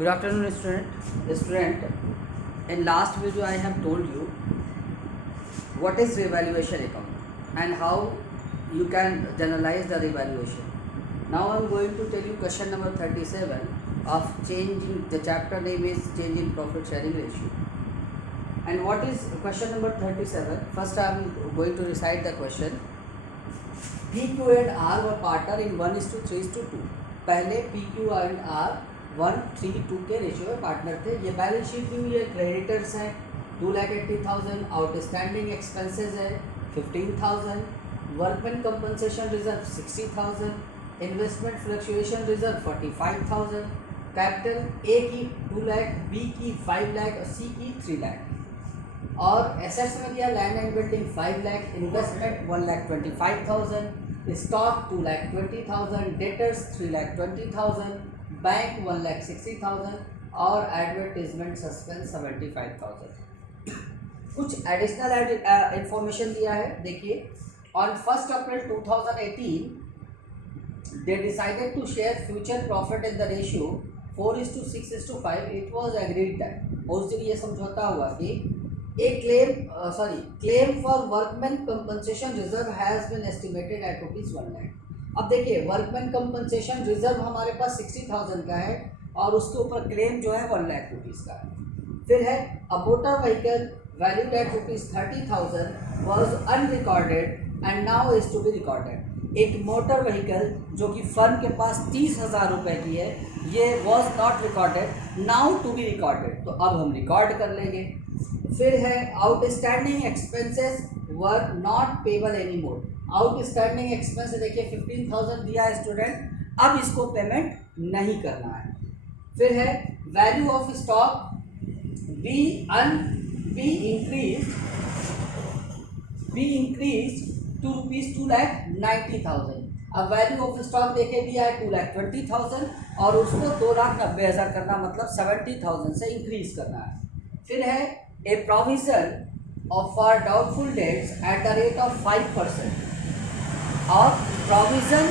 Good afternoon, student. In last video, I have told you what is revaluation account and how you can generalize the revaluation. Now I am going to tell you question number 37 of change in the chapter name is change in profit sharing ratio. And what is question number 37? First I am going to recite the question. PQ and R were partner in 1:3:2. पहले PQ and R 1:3:2 के ratio में partner थे। ये balance sheet दी हुई है। Creditors हैं 2,80,000, outstanding expenses है 15,000, workman compensation reserve 60,000, investment fluctuation reserve 45,000, capital A की 2 लाख, बी की 5 लाख और सी की 3 लाख। और एसेट्स में दिया land and building 5 lakh, investment 1,25,000, stock 2,20,000, debtors 3,20,000, bank 1,60,000 और एडवर्टीजमेंट सस्पेंस 75,000। कुछ एडिशनल इंफॉर्मेशन दिया है। देखिए, on 1 April 2018 they decided to share future profit in the ratio 4:6:5. It was agreed that उस दिन ये समझौता हुआ कि एक claim for workman compensation reserve has been estimated at ₹1 lakh. अब देखिए, वर्कमैन कंपनसेशन रिजर्व हमारे पास 60,000 का है और उसके ऊपर क्लेम जो है 1 लाख रुपीज़ का है। फिर है a motor vehicle valued at ₹30,000 was unrecorded and now is to be recorded. एक मोटर व्हीकल जो कि फर्म के पास 30,000 रुपये की है, ये was not recorded, now to be recorded, तो अब हम रिकॉर्ड कर लेंगे। फिर है outstanding expenses were not payable any more. Outstanding expense देखिए 15,000 दिया है स्टूडेंट, अब इसको पेमेंट नहीं करना है। फिर है value of stock be increase to ₹2,90,000। अब वैल्यू ऑफ स्टॉक देखे दिया है 2,20,000 और उसको 2,90,000 करना, मतलब 70,000 से इंक्रीज करना है। फिर है ए provision of for doubtful debts at the rate of 5%। और प्रोविज़न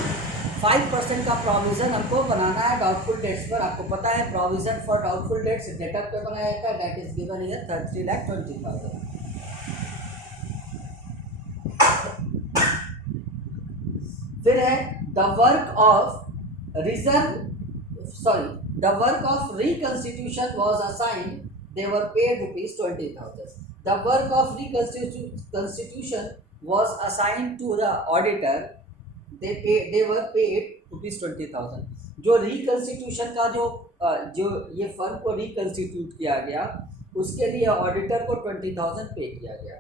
5% का प्रोविज़न हमको बनाना है डाउटफुल डेट्स पर। आपको पता है provision for doubtful dates data पे बनाया जाता है, दैट इज गिवन हियर 3,20,000। फिर है the work of reconstitution was assigned, they were paid ₹20,000। The work of reconstitution was assigned to the auditor, they were paid ₹20,000। जो रिकंस्टिट्यूशन का जो ये फर्म को रिकंस्टिट्यूट किया गया, उसके लिए ऑडिटर को 20,000 पे किया गया।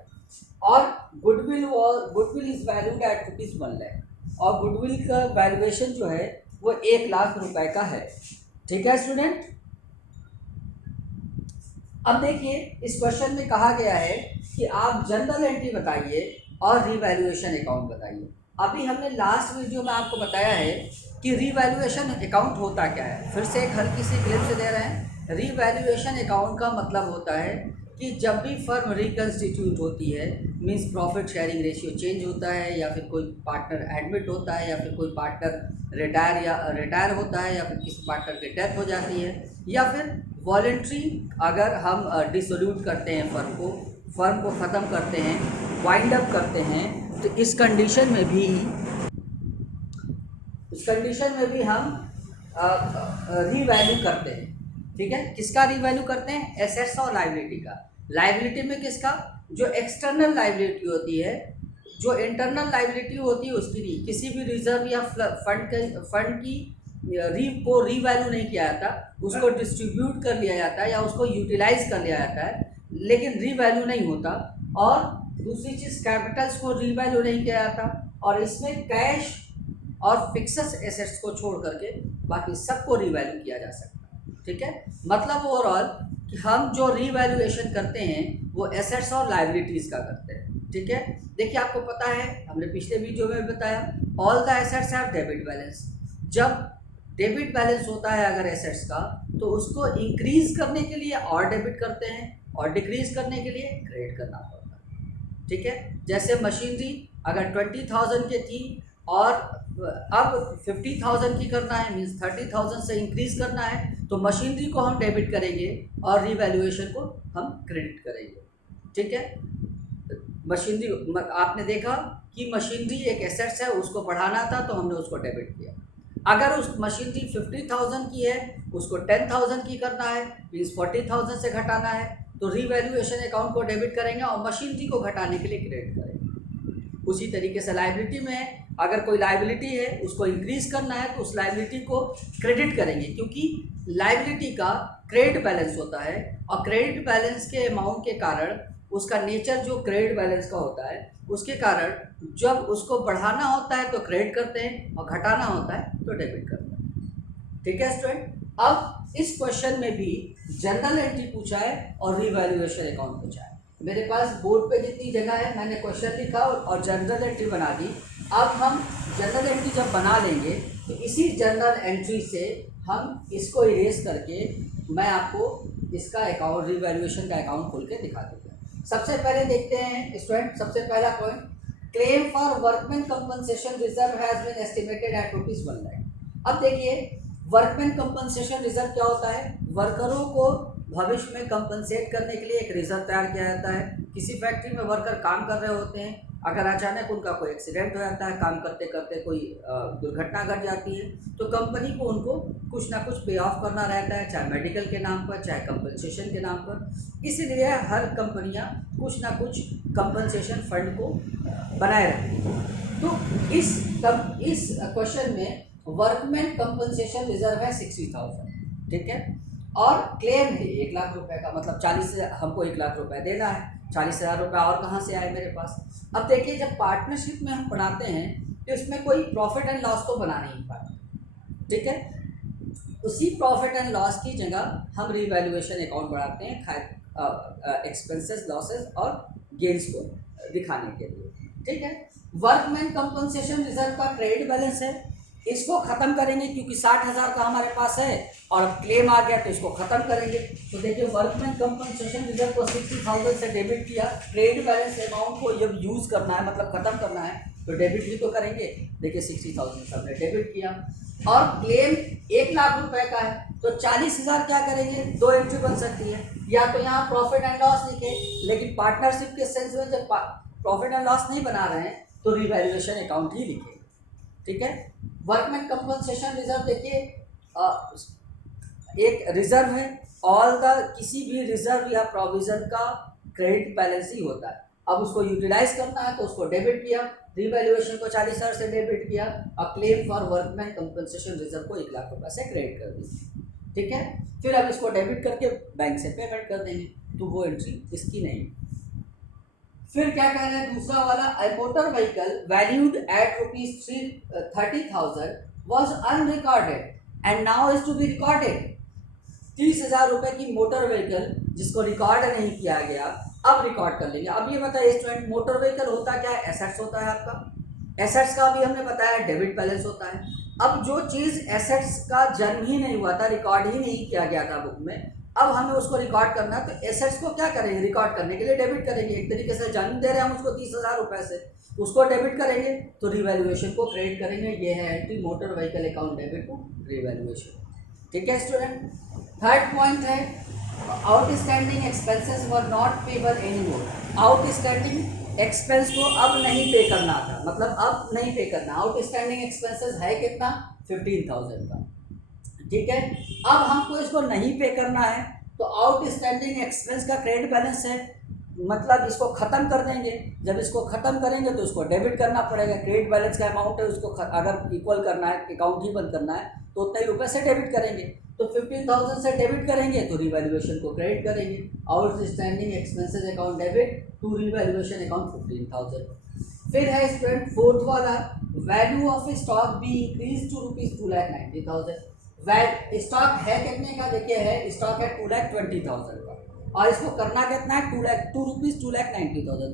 और goodwill is valued at ₹1 lakh, और गुडविल का वैल्यूएशन जो है वो 1 लाख रुपए का है। ठीक है स्टूडेंट। अब देखिए, इस क्वेश्चन में कहा गया है कि आप जनरल एंट्री बताइए और रिवैल्यूएशन अकाउंट बताइए। अभी हमने लास्ट वीडियो में आपको बताया है कि रिवैल्यूएशन अकाउंट होता क्या है। फिर से एक हल्की सी क्लिप से दे रहे हैं। रिवैल्यूएशन अकाउंट का मतलब होता है कि जब भी फर्म रिकंस्टिट्यूट होती है, means profit sharing ratio change होता है, या फिर कोई पार्टनर एडमिट होता है, या फिर कोई पार्टनर रिटायर होता है, या फिर किसी पार्टनर की डेथ हो जाती है, या फिर वॉलेंट्री अगर हम डिसोल्यूट करते हैं फर्म को ख़त्म करते हैं, वाइंड अप करते हैं, तो इस कंडीशन में भी हम रीवैल्यू करते हैं। ठीक है, किसका रीवैल्यू करते हैं? एसेट्स और लायबिलिटी का। लायबिलिटी में किसका? जो एक्सटर्नल लायबिलिटी होती है, जो इंटरनल लायबिलिटी होती है उसकी नहीं। किसी भी रिजर्व या फंड की को रीवैल्यू नहीं किया जाता, उसको डिस्ट्रीब्यूट कर लिया जाता है या उसको यूटिलाइज कर लिया जाता है, लेकिन रीवैल्यू नहीं होता। और दूसरी चीज़, कैपिटल्स को रीवैल्यू नहीं किया जाता, और इसमें कैश और फिक्सेस एसेट्स को छोड़ करके बाकी सबको रीवैल्यू किया जा सकता है। ठीक है, मतलब ओवरऑल कि हम जो रीवैल्यूएशन करते हैं वो एसेट्स और लायबिलिटीज़ का करते हैं। ठीक है, देखिए आपको पता है, हमने पिछले वीडियो में बताया, all the assets have debit balance. जब डेबिट बैलेंस होता है अगर एसेट्स का, तो उसको इंक्रीज करने के लिए और डेबिट करते हैं और डिक्रीज करने के लिए क्रेडिट करना पड़ता है। ठीक है, जैसे मशीनरी अगर 20,000 की थी और अब 50,000 की करना है, मीन्स 30,000 से इंक्रीज करना है, तो मशीनरी को हम डेबिट करेंगे और रिवैल्यूएशन को हम क्रेडिट करेंगे। ठीक है, मशीनरी आपने देखा कि मशीनरी एक एसेट्स है, उसको बढ़ाना था तो हमने उसको डेबिट किया। अगर उस मशीनरी 50,000 की है, उसको 10,000 की करना है, मीन्स 40,000 से घटाना है, तो रिवैल्यूएशन अकाउंट को डेबिट करेंगे और मशीनरी को घटाने के लिए क्रेडिट करेंगे। उसी तरीके से लाइबिलिटी में है, अगर कोई लाइबिलिटी है उसको इंक्रीज करना है तो उस लाइबिलिटी को क्रेडिट करेंगे, क्योंकि लाइबिलिटी का क्रेडिट बैलेंस होता है और क्रेडिट बैलेंस के अमाउंट के कारण उसका नेचर जो क्रेडिट बैलेंस का होता है, उसके कारण जब उसको बढ़ाना होता है तो क्रेडिट करते हैं और घटाना होता है तो डेबिट करते हैं। ठीक है स्टूडेंट, अब इस क्वेश्चन में भी जनरल एंट्री पूछा है और रिवैल्यूएशन अकाउंट पूछा है। मेरे पास बोर्ड पे जितनी जगह है मैंने क्वेश्चन लिखा और जनरल एंट्री बना दी। अब हम जनरल एंट्री जब बना लेंगे तो इसी जनरल एंट्री से हम इसको इरेज करके मैं आपको इसका अकाउंट, रिवैल्यूएशन का अकाउंट खोल के दिखा दूँगा। सबसे पहले देखते हैं स्टूडेंट, सबसे पहला point, claim for workman compensation reserve has been estimated at ₹1 lakh. अब देखिए, वर्कमैन कंपनसेशन रिजर्व क्या होता है? वर्करों को भविष्य में कंपनसेट करने के लिए एक रिजर्व तैयार किया जाता है। किसी फैक्ट्री में वर्कर काम कर रहे होते हैं, अगर अचानक उनका कोई एक्सीडेंट हो जाता है, काम करते करते कोई दुर्घटना घट जाती है, तो कंपनी को उनको कुछ ना कुछ पे ऑफ करना रहता है, चाहे मेडिकल के नाम पर, चाहे कंपनसेशन के नाम पर। इसीलिए हर कंपनियां कुछ ना कुछ कंपनसेशन फंड को बनाए रखती हैं। तो इस क्वेश्चन में वर्कमैन कंपनसेशन रिजर्व है 60,000, ठीक है, और क्लेम है 1 लाख रुपए का, मतलब 40 से हमको 1 लाख रुपए देना है। 40,000 रुपये और कहाँ से आए मेरे पास? अब देखिए, जब पार्टनरशिप में हम पढ़ाते हैं तो इसमें कोई प्रॉफिट एंड लॉस तो बना नहीं पाते, ठीक है। उसी प्रॉफिट एंड लॉस की जगह हम रिवैल्यूएशन अकाउंट बढ़ाते हैं, एक्सपेंसेस, लॉसेस और गेन्स को दिखाने के लिए, ठीक है। वर्कमैन कंपनसेशन रिजर्व का क्रेडिट बैलेंस है, इसको ख़त्म करेंगे क्योंकि 60,000 का हमारे पास है और अब क्लेम आ गया तो इसको ख़त्म करेंगे। तो देखिए, वर्कमैन कंपनसेशन रिजर्व को 60,000 से डेबिट किया, क्रेडिट बैलेंस अमाउंट को जब यूज़ करना है, मतलब ख़त्म करना है, तो डेबिट भी तो करेंगे। देखिए 60,000 से हमने डेबिट किया और क्लेम 1 लाख रुपए का है, तो 40,000 क्या करेंगे? 2 एंट्री बन सकती है, या तो यहाँ प्रॉफिट एंड लॉस लिखे, लेकिन पार्टनरशिप के सेंस में जब प्रॉफिट एंड लॉस नहीं बना रहे हैं तो रिवैल्यूएशन अकाउंट ही लिखे, ठीक है। वर्कमैन कंपनसेशन रिजर्व देखिए, एक रिजर्व है, ऑल द किसी भी रिजर्व या प्रोविजन का क्रेडिट बैलेंस ही होता है। अब उसको यूटिलाइज करना है तो उसको डेबिट किया, रिवैल्यूएशन को 40,000 से डेबिट किया और claim for workman compensation reserve को 1 लाख रुपए से क्रेडिट कर दिया, ठीक है। फिर अब इसको डेबिट करके बैंक से पेमेंट कर देंगे, तो वो एंट्री इसकी नहीं। फिर क्या कह रहे हैं दूसरा वाला, a motor vehicle valued at ₹30,000 was unrecorded and now is to be recorded. 30,000 रुपए की मोटर व्हीकल जिसको रिकॉर्ड नहीं किया गया, अब रिकॉर्ड कर लेंगे। अब ये बताइए स्टूडेंट, मोटर व्हीकल होता क्या है? एसेट्स होता है आपका। एसेट्स का भी हमने बताया डेबिट बैलेंस होता है। अब जो चीज़ एसेट्स का जन्म ही नहीं हुआ था, रिकॉर्ड ही नहीं किया गया था बुक में, अब हमें उसको रिकॉर्ड करना है, तो एसेट्स को क्या करेंगे? रिकॉर्ड करने के लिए डेबिट करेंगे। एक तरीके से जन्म दे रहे हैं हम उसको 30,000 रुपए से, उसको डेबिट करेंगे तो रिवैल्यूएशन को क्रेडिट करेंगे। ये है entry, motor vehicle account debit to revaluation, ठीक है स्टूडेंट। थर्ड पॉइंट है, outstanding expenses were not payable anymore. Outstanding expense को अब नहीं पे करना था, मतलब अब नहीं पे करना। आउटस्टैंडिंग एक्सपेंसेस है कितना? 15,000 का, ठीक है। अब हमको इसको नहीं पे करना है तो आउटस्टैंडिंग एक्सपेंस का क्रेडिट बैलेंस है, मतलब इसको ख़त्म कर देंगे। जब इसको ख़त्म करेंगे तो उसको डेबिट करना पड़ेगा। क्रेडिट बैलेंस का अमाउंट है, उसको अगर इक्वल करना है, अकाउंट ही बंद करना है, तो उतने ही रुपये से डेबिट करेंगे। तो 15,000 से डेबिट करेंगे तो रिवैल्यूएशन को क्रेडिट करेंगे। Outstanding expenses account debit to revaluation account 15,000। फिर है स्टूडेंट फोर्थ वाला, value of stock be increase to ₹2,90,000। Stock है कितने का? देखिए है, स्टॉक है 2,20,000 का, और इसको करना कितना है? ₹2,90,000।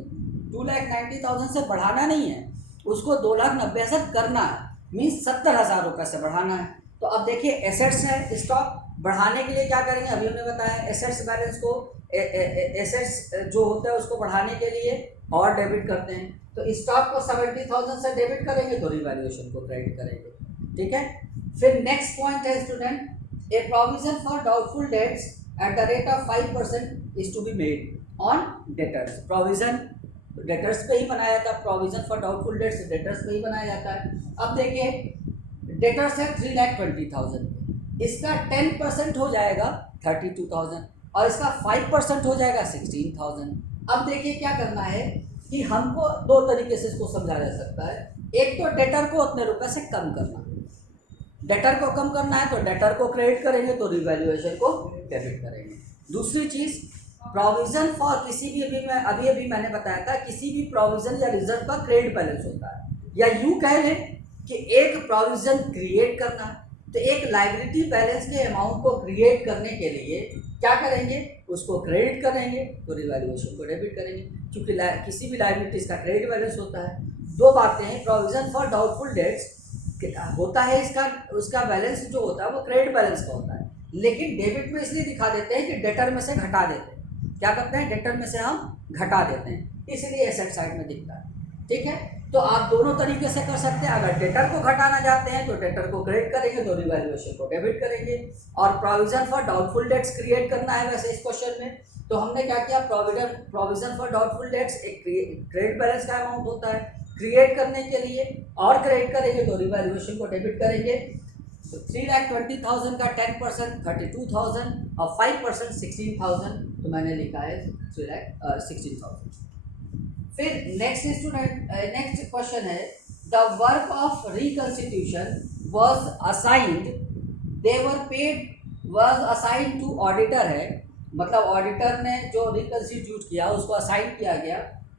2,90,000 से बढ़ाना नहीं है, उसको 2,90,000 करना है, मीन्स 70,000 रुपये से बढ़ाना है। तो अब देखिए, एसेट्स है, स्टॉक बढ़ाने के लिए क्या करेंगे? अभी हमने बताया एसेट्स बैलेंस को, एसेट्स जो होता है उसको बढ़ाने के लिए और डेबिट करते हैं। तो स्टॉक को 70,000 से डेबिट करेंगे तो रिवैल्यूएशन को क्रेडिट करेंगे, ठीक है। फिर नेक्स्ट पॉइंट है student, a provision for doubtful debts at the rate of 5% is to be made on debtors. Provision debtors पे ही बनाया जाता है, provision for doubtful debts debtors पे ही बनाया जाता है। अब देखिए डेटर्स है 3,20,000, इसका 10% हो जाएगा 32,000 और इसका 5% हो जाएगा 16,000। अब देखिए क्या करना है कि हमको दो तरीके से इसको समझा जा सकता है। एक तो डेटर को उतने रुपए से कम करना, डेटर को कम करना है तो डेटर को क्रेडिट करेंगे तो रिवैल्यूएशन को डेबिट करेंगे। दूसरी चीज प्रोविजन फॉर किसी भी, अभी मैंने बताया था किसी भी प्रोविजन या रिजर्व का क्रेडिट बैलेंस होता है, या यूं कह लें कि एक प्रोविजन क्रिएट करना, तो एक लायबिलिटी बैलेंस के अमाउंट को क्रिएट करने के लिए क्या करेंगे, उसको क्रेडिट करेंगे तो रिवैल्यूएशन को डेबिट करेंगे, क्योंकि किसी भी लायबिलिटीज का क्रेडिट बैलेंस होता है। दो बातें हैं, प्रोविजन फॉर डाउटफुल डेट्स होता है इसका, उसका बैलेंस जो होता है वो क्रेडिट बैलेंस का होता है, लेकिन डेबिट में इसलिए दिखा देते हैं कि डेटर में से घटा देते हैं। क्या करते हैं, डेटर में से हम घटा देते हैं, इसलिए एसेट साइड में दिखता है, ठीक है। तो आप दोनों तरीके से कर सकते हैं। अगर डेटर को घटाना चाहते हैं तो डेटर को क्रेडिट करेंगे तो रिवैल्यूएशन को डेबिट करेंगे। और provision for doubtful dates create करना है वैसे इस क्वेश्चन में, तो हमने क्या किया, प्रोविजन फॉर डाउटफुल डेट्स एक क्रेडिट बैलेंस का अमाउंट होता है, क्रिएट करने के लिए और क्रेडिट करेंगे तो रिवैल्यूएशन को डेबिट करेंगे। तो 3,20,000 का 10% 32,000 और 5% 16,000, तो मैंने लिखा है 3,16,000। फिर नेक्स्ट स्टूडेंट, नेक्स्ट क्वेश्चन है, the work of reconstitution was assigned, they were paid was assigned to auditor है, मतलब ऑडिटर ने जो रिकंस्टिट्यूट किया उसको असाइन किया गया,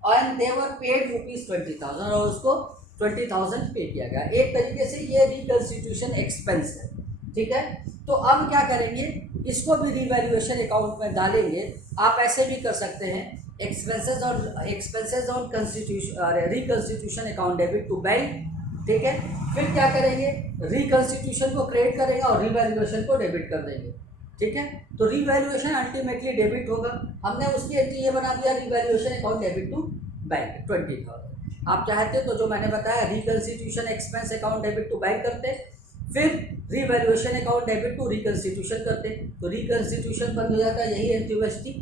एंड दे वर पेड ₹20,000 और उसको 20,000 पे किया गया। एक तरीके से ये रिकंस्टिट्यूशन एक्सपेंस है, ठीक है। तो अब क्या करेंगे, इसको भी रिवैल्यूएशन अकाउंट में डालेंगे। आप ऐसे भी कर सकते हैं, expenses on reconstitution account debit to bank, ठीक है। फिर क्या करेंगे, रिकंस्टिट्यूशन को क्रेडिट करेंगे और रिवैल्यूएशन को डेबिट कर देंगे, ठीक है। तो रिवैल्यूएशन अल्टीमेटली डेबिट होगा। हमने उसकी एंट्री ये बना दिया, revaluation account debit to bank 20,000। आप चाहते तो जो मैंने बताया reconstitution expense account debit to bank करते, फिर revaluation account debit to reconstitution करते, तो रिकंस्टिट्यूशन बंद हो जाता है, यही एंट्री बचती,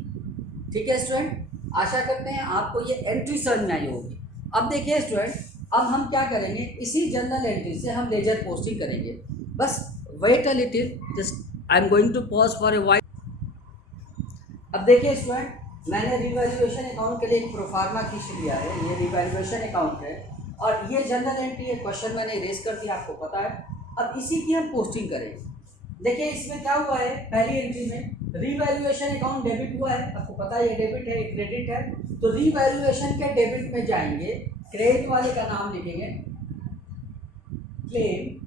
ठीक है स्टूडेंट। आशा करते हैं आपको ये एंट्री समझ में आई होगी। अब देखिए स्टूडेंट, अब हम क्या करेंगे, इसी जर्नल एंट्री से हम लेजर पोस्टिंग करेंगे। बस wait a little, just I am going to pause for a while. अब देखिए स्टूडेंट, मैंने रिवैल्यूएशन अकाउंट के लिए एक प्रोफार्मा खींच लिया है, ये रिवैल्यूएशन अकाउंट है और ये जनरल एंट्री है। क्वेश्चन मैंने इरेज कर दिया, आपको पता है। अब इसी की हम पोस्टिंग करेंगे। देखिए इसमें क्या हुआ है, पहली एंट्री में रिवैल्यूएशन अकाउंट डेबिट हुआ है, आपको पता है ये डेबिट है, ये क्रेडिट है। तो रिवैल्यूएशन के डेबिट में जाएंगे, क्रेडिट वाले का नाम लिखेंगे क्लेम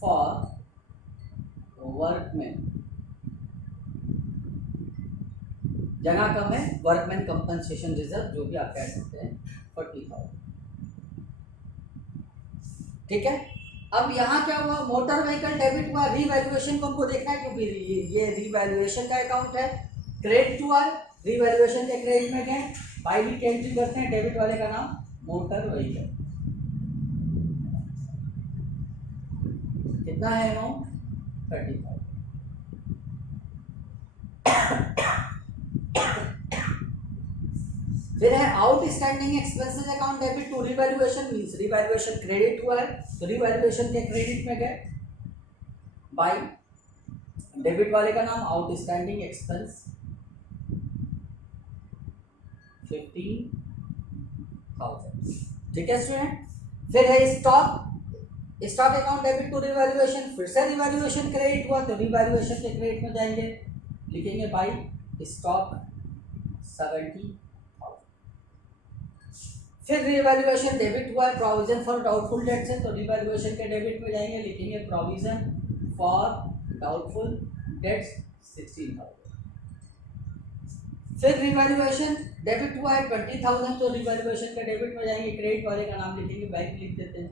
फॉर वर्कमैन, जगह कम है, वर्कमैन कंपनसेशन रिजर्व जो भी आप कह सकते हैं 40,000, ठीक है। अब यहाँ क्या हुआ, मोटर व्हीकल डेबिट हुआ, रिवैल्यूएशन को हमको देखना है क्योंकि ये रिवैल्यूएशन का अकाउंट है, क्रेडिट हुआ, रिवैल्यूएशन के क्रेडिट में गए, बाई की एंट्री करते हैं, डेबिट वाले का नाम मोटर व्हीकल, कितना है अमाउंट 30,000। फिर है outstanding expenses account debit to revaluation, means revaluation credit हुआ है तो रिवैल्यूएशन के क्रेडिट में गए, बाय डेबिट वाले का नाम आउटस्टैंडिंग एक्सपेंस 15,000, ठीक है स्टूडेंट। फिर है stock account debit to revaluation, फिर से रिवैल्यूएशन क्रेडिट हुआ तो रिवैल्यूएशन के क्रेडिट में जाएंगे, लिखेंगे बाय स्टॉक 70,000। फिर रिवैल्यूएशन डेबिट हुआ है, प्रोविजन फॉर डाउटफुल डेट्स है तो रिवैल्यूएशन के डेबिट में जाएंगे, लिखेंगे प्रोविजन फॉर डाउटफुल डेट्स 16,000। फिर रिवैल्यूएशन डेबिट हुआ है 20,000 तो रिवैल्यूएशन के डेबिट में जाएंगे, क्रेडिट वाले का नाम लिखेंगे, बैंक लिख देते हैं,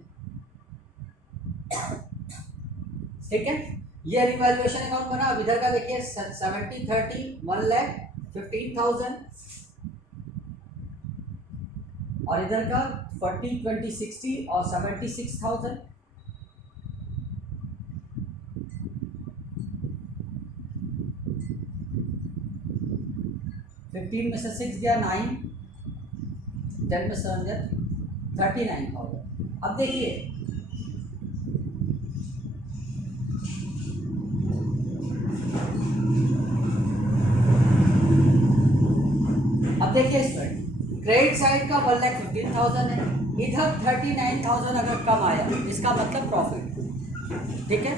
ठीक है। ये रिवैल्यूएशन अकाउंट बना। अब इधर का देखिए 70/30 1,15,000, और इधर का 40, 20, 60 और 76,000। फिफ्टीन में से 6 गया 9, 10 में 7 गया 39,000। अब देखिए इसमें क्रेडिट साइड का 1,15,000 है, इधर 39,000 अगर कम आया इसका मतलब प्रॉफिट। ठीक है,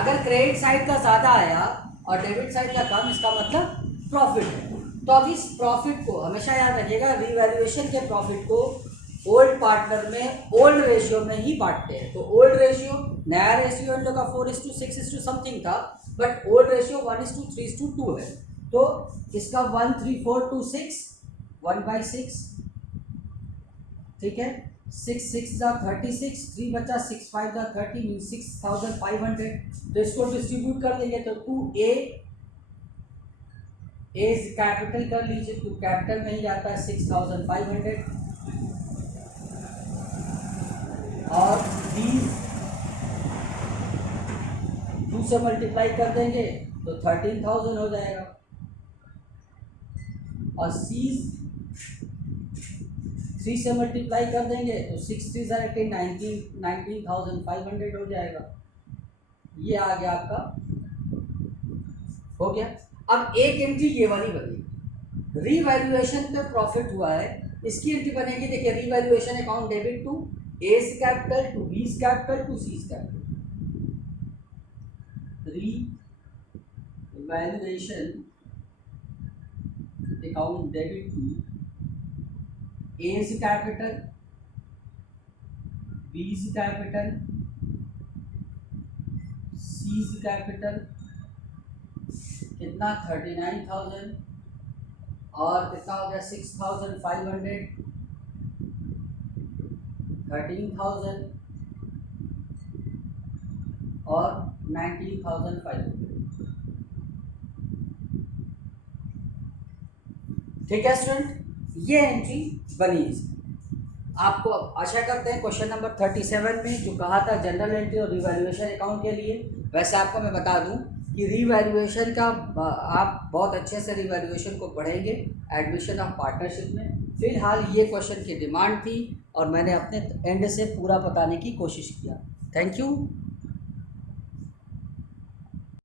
अगर क्रेडिट साइड का ज़्यादा आया और डेबिट साइड का कम इसका मतलब प्रॉफिट है। तो अब इस प्रॉफिट को हमेशा याद रखिएगा, रीवैल्यूएशन के प्रॉफिट को ओल्ड पार्टनर में ओल्ड रेशियो में ही बांटते हैं। तो ओल्ड रेशियो, नया रेशियो इन लोग का 4:6 समथिंग था, बट ओल्ड रेशियो 1:3:2 है। तो इसका 1:3:4:6 1/6, ठीक है, 6 जा 36, 3 बचा 6 5 जा 30 मीन 6,500। तो इसको डिस्ट्रीब्यूट कर देंगे तो 2A कैपिटल कर लीजिए, तो कैपिटल में ही जाता है 6,500 और 2 से मल्टीप्लाई कर देंगे तो 13,000 हो जाएगा और C's 3 से मल्टीप्लाई कर देंगे तो 6 3 19,500 हो जाएगा। ये आ गया आपका, हो गया। अब एक एंट्री ये वाली बनी, रीवैल्यूएशन पे प्रॉफिट हुआ है, इसकी एंट्री बनेगी। देखिए, revaluation account debit to A's capital to B's capital to C's capital. Revaluation account debit to A's capital, B's capital, C's capital, कितना 39,000 और कितना हो गया 6,500, 13,000 और 19,500। ठीक है स्टूडेंट, ये एंट्री बनी इसमें। आपको आशा करते हैं क्वेश्चन नंबर 37 में जो कहा था जनरल एंट्री और रिवैल्यूएशन अकाउंट के लिए, वैसे आपको मैं बता दूं कि रीवैल्यूएशन का आप बहुत अच्छे से रीवैल्यूएशन को पढ़ेंगे एडमिशन ऑफ पार्टनरशिप में। फिलहाल ये क्वेश्चन की डिमांड थी और मैंने अपने एंड से पूरा बताने की कोशिश किया। Thank you.